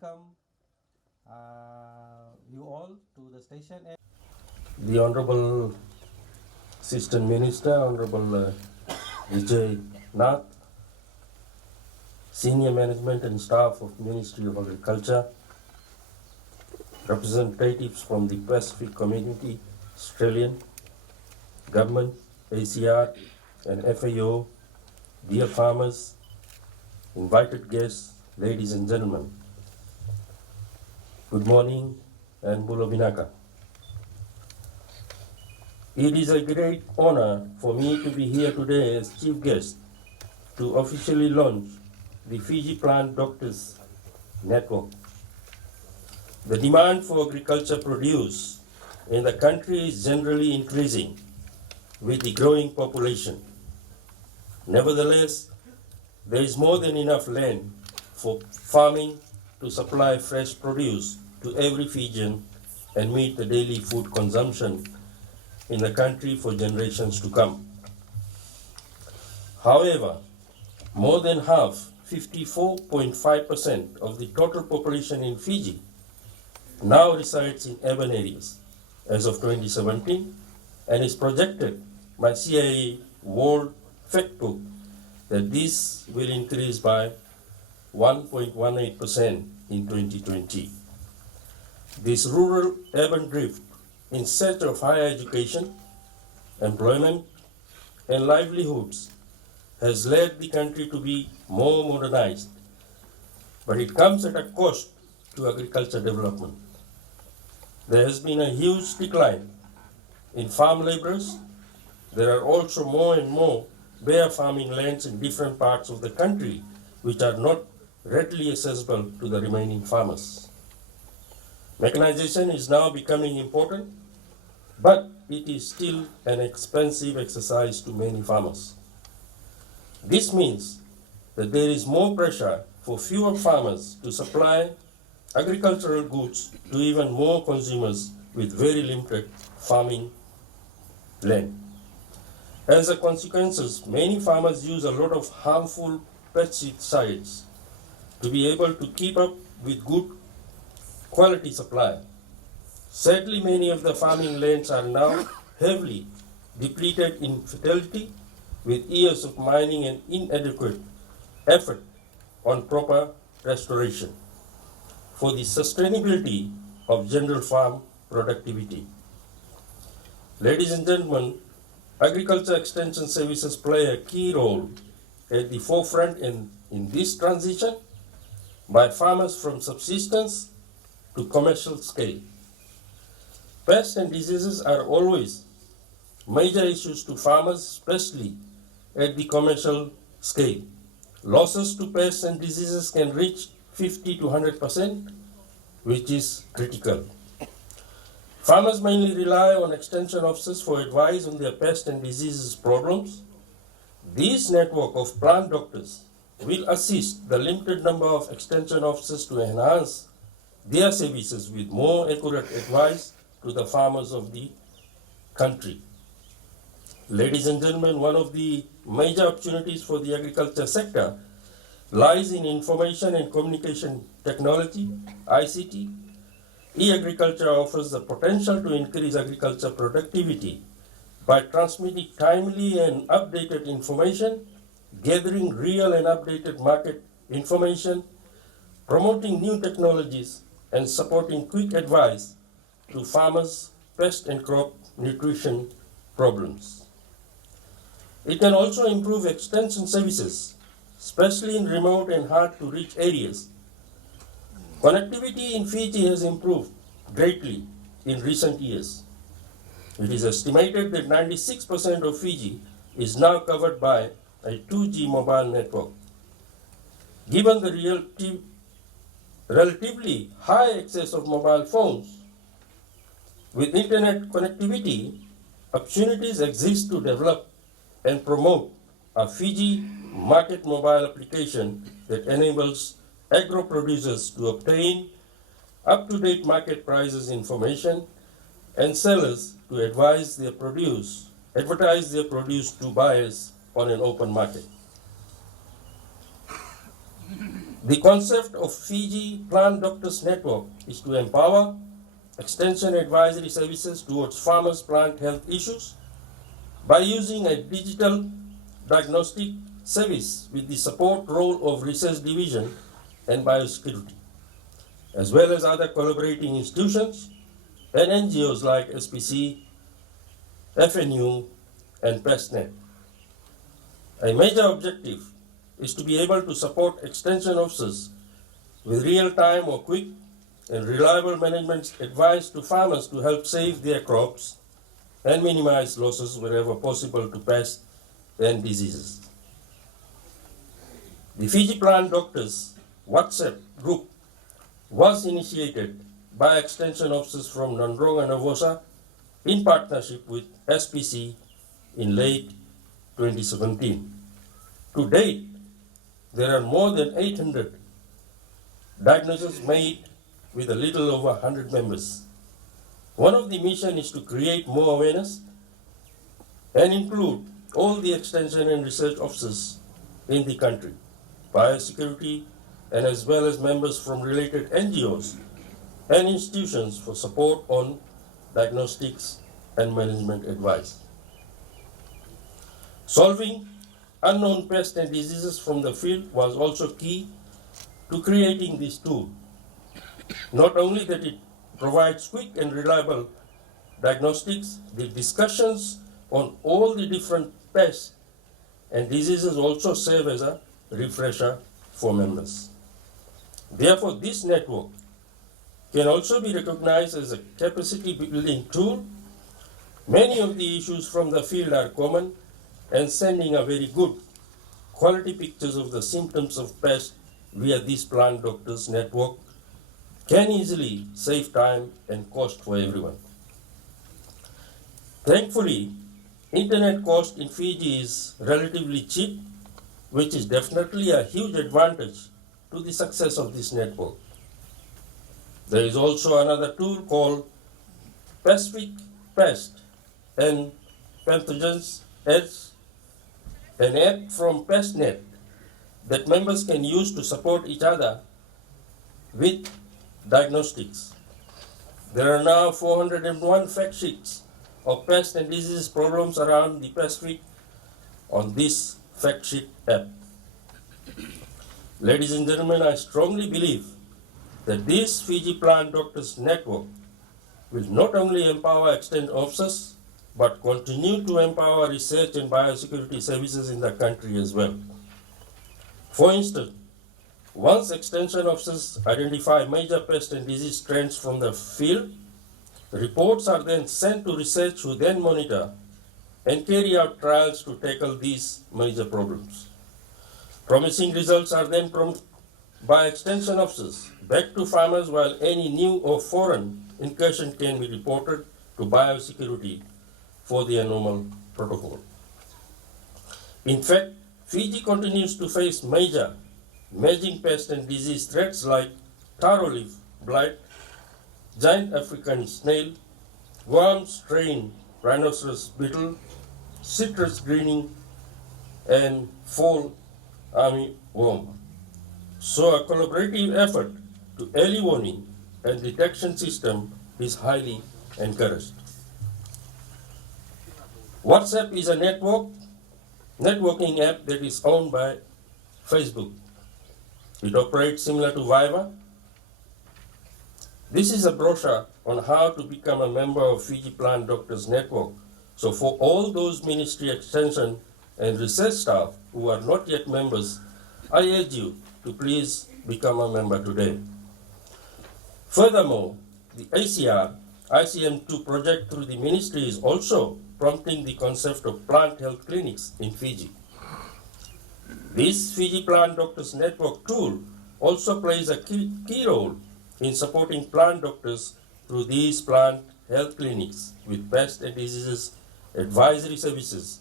welcome you all to the station. The Honorable Assistant Minister, Honorable Vijay Nath, Senior Management and Staff of Ministry of Agriculture, representatives from the Pacific Community, Australian Government, ACR and FAO, dear farmers, invited guests, ladies and gentlemen. Good morning and Bulo Binaka. It is a great honor for me to be here today as chief guest to officially launch the Fiji Plant Doctors Network. The demand for agriculture produce in the country is generally increasing with the growing population. Nevertheless, there is more than enough land for farming to supply fresh produce to every Fijian and meet the daily food consumption in the country for generations to come. However, more than half, 54.5% of the total population in Fiji now resides in urban areas as of 2017 and is projected by CIA World Factbook that this will increase by 1.18% in 2020. This rural-urban drift in search of higher education, employment, and livelihoods has led the country to be more modernized, but it comes at a cost to agriculture development. There has been a huge decline in farm laborers. There are also more and more bare farming lands in different parts of the country which are not readily accessible to the remaining farmers. Mechanization is now becoming important, but it is still an expensive exercise to many farmers. This means that there is more pressure for fewer farmers to supply agricultural goods to even more consumers with very limited farming land. As a consequence, many farmers use a lot of harmful pesticides to be able to keep up with good quality supply. Sadly, many of the farming lands are now heavily depleted in fertility with years of mining and inadequate effort on proper restoration for the sustainability of general farm productivity. Ladies and gentlemen, agriculture extension services play a key role at the forefront in this transition by farmers from subsistence to commercial scale. Pests and diseases are always major issues to farmers, especially at the commercial scale. Losses to pests and diseases can reach 50 to 100%, which is critical. Farmers mainly rely on extension officers for advice on their pest and diseases problems. This network of plant doctors will assist the limited number of extension officers to enhance their services with more accurate advice to the farmers of the country. Ladies and gentlemen, one of the major opportunities for the agriculture sector lies in information and communication technology, ICT. E-agriculture offers the potential to increase agriculture productivity by transmitting timely and updated information, gathering real and updated market information, promoting new technologies, and supporting quick advice to farmers' pest and crop nutrition problems. It can also improve extension services, especially in remote and hard-to-reach areas. Connectivity in Fiji has improved greatly in recent years. It is estimated that 96% of Fiji is now covered by a 2G mobile network. Given the relatively high access of mobile phones, with internet connectivity, opportunities exist to develop and promote a Fiji market mobile application that enables agro producers to obtain up-to-date market prices information and sellers to advertise their produce to buyers on an open market. The concept of Fiji Plant Doctors Network is to empower extension advisory services towards farmers' plant health issues by using a digital diagnostic service with the support role of research division and biosecurity, as well as other collaborating institutions and NGOs like SPC, FNU, and PestNet. A major objective is to be able to support extension officers with real-time or quick and reliable management advice to farmers to help save their crops and minimize losses wherever possible to pests and diseases. The Fiji Plant Doctors WhatsApp group was initiated by extension officers from Nandrong and Avosa in partnership with SPC in late 2017. To date, there are more than 800 diagnoses made with a little over 100 members. One of the mission is to create more awareness and include all the extension and research officers in the country, biosecurity, and as well as members from related NGOs and institutions for support on diagnostics and management advice. Solving unknown pests and diseases from the field was also key to creating this tool. Not only that it provides quick and reliable diagnostics, the discussions on all the different pests and diseases also serve as a refresher for members. Therefore, this network can also be recognized as a capacity building tool. Many of the issues from the field are common, and sending a very good quality pictures of the symptoms of pests via this plant doctors network can easily save time and cost for everyone. Thankfully, internet cost in Fiji is relatively cheap, which is definitely a huge advantage to the success of this network. There is also another tool called Pacific Pest and Pathogens Edge, an app from PestNet that members can use to support each other with diagnostics. There are now 401 fact sheets of pest and disease problems around the Pacific on this fact sheet app. Ladies and gentlemen, I strongly believe that this Fiji Plant Doctors Network will not only empower extension officers, but continue to empower research and biosecurity services in the country as well. For instance, once extension officers identify major pest and disease trends from the field, reports are then sent to research who then monitor and carry out trials to tackle these major problems. Promising results are then prompted by extension officers back to farmers, while any new or foreign incursion can be reported to biosecurity for their normal protocol. In fact, Fiji continues to face major emerging pest and disease threats like taro leaf blight, giant African snail, worm strain rhinoceros beetle, citrus greening, and fall army worm. So a collaborative effort to early warning and detection system is highly encouraged. WhatsApp is a networking app that is owned by Facebook. It operates similar to Viber. This is a brochure on how to become a member of Fiji Plant Doctors Network. So for all those ministry extension and research staff who are not yet members, I urge you to please become a member today. Furthermore, the ACR ICM2 project through the ministry is also prompting the concept of plant health clinics in Fiji. This Fiji Plant Doctors Network tool also plays a key role in supporting plant doctors through these plant health clinics with pest and diseases advisory services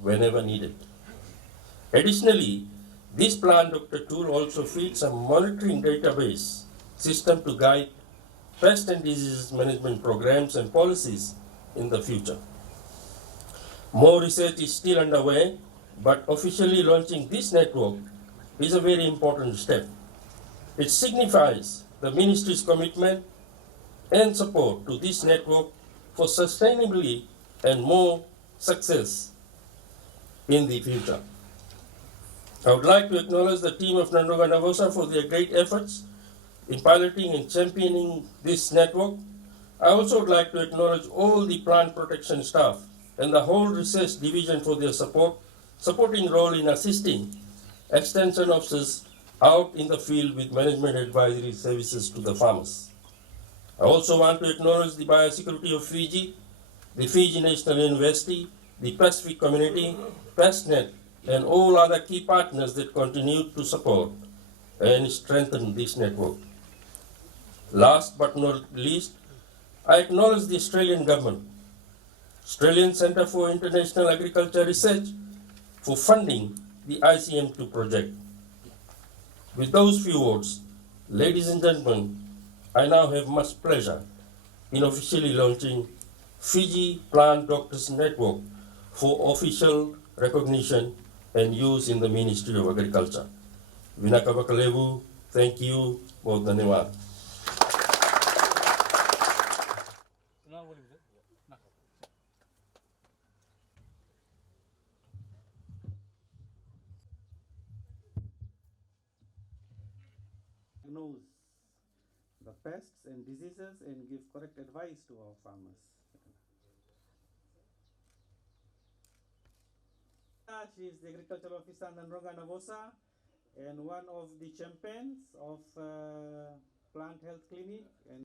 whenever needed. Additionally, this plant doctor tool also feeds a monitoring database system to guide pest and disease management programs and policies in the future. More research is still underway, but officially launching this network is a very important step It signifies the ministry's commitment and support to this network for sustainably and more success in the future. I would like to acknowledge the team of Nandoga Navosa for their great efforts in piloting and championing this network. I also would like to acknowledge all the plant protection staff and the whole research division for their supporting role in assisting extension officers out in the field with management advisory services to the farmers. I also want to acknowledge the biosecurity of Fiji, the Fiji National University, the Pacific Community, PestNet, and all other key partners that continue to support and strengthen this network. Last but not least, I acknowledge the Australian government, Australian Centre for International Agriculture Research, for funding the ICM2 project. With those few words, ladies and gentlemen, I now have much pleasure in officially launching Fiji Plant Doctors Network for official recognition and use in the Ministry of Agriculture. Vinaka Bakalevu, thank you, Bodhanewad. Diagnose the pests and diseases and give correct advice to our farmers. She is the agricultural officer Nandoga Navosa and one of the champions of plant health clinic. And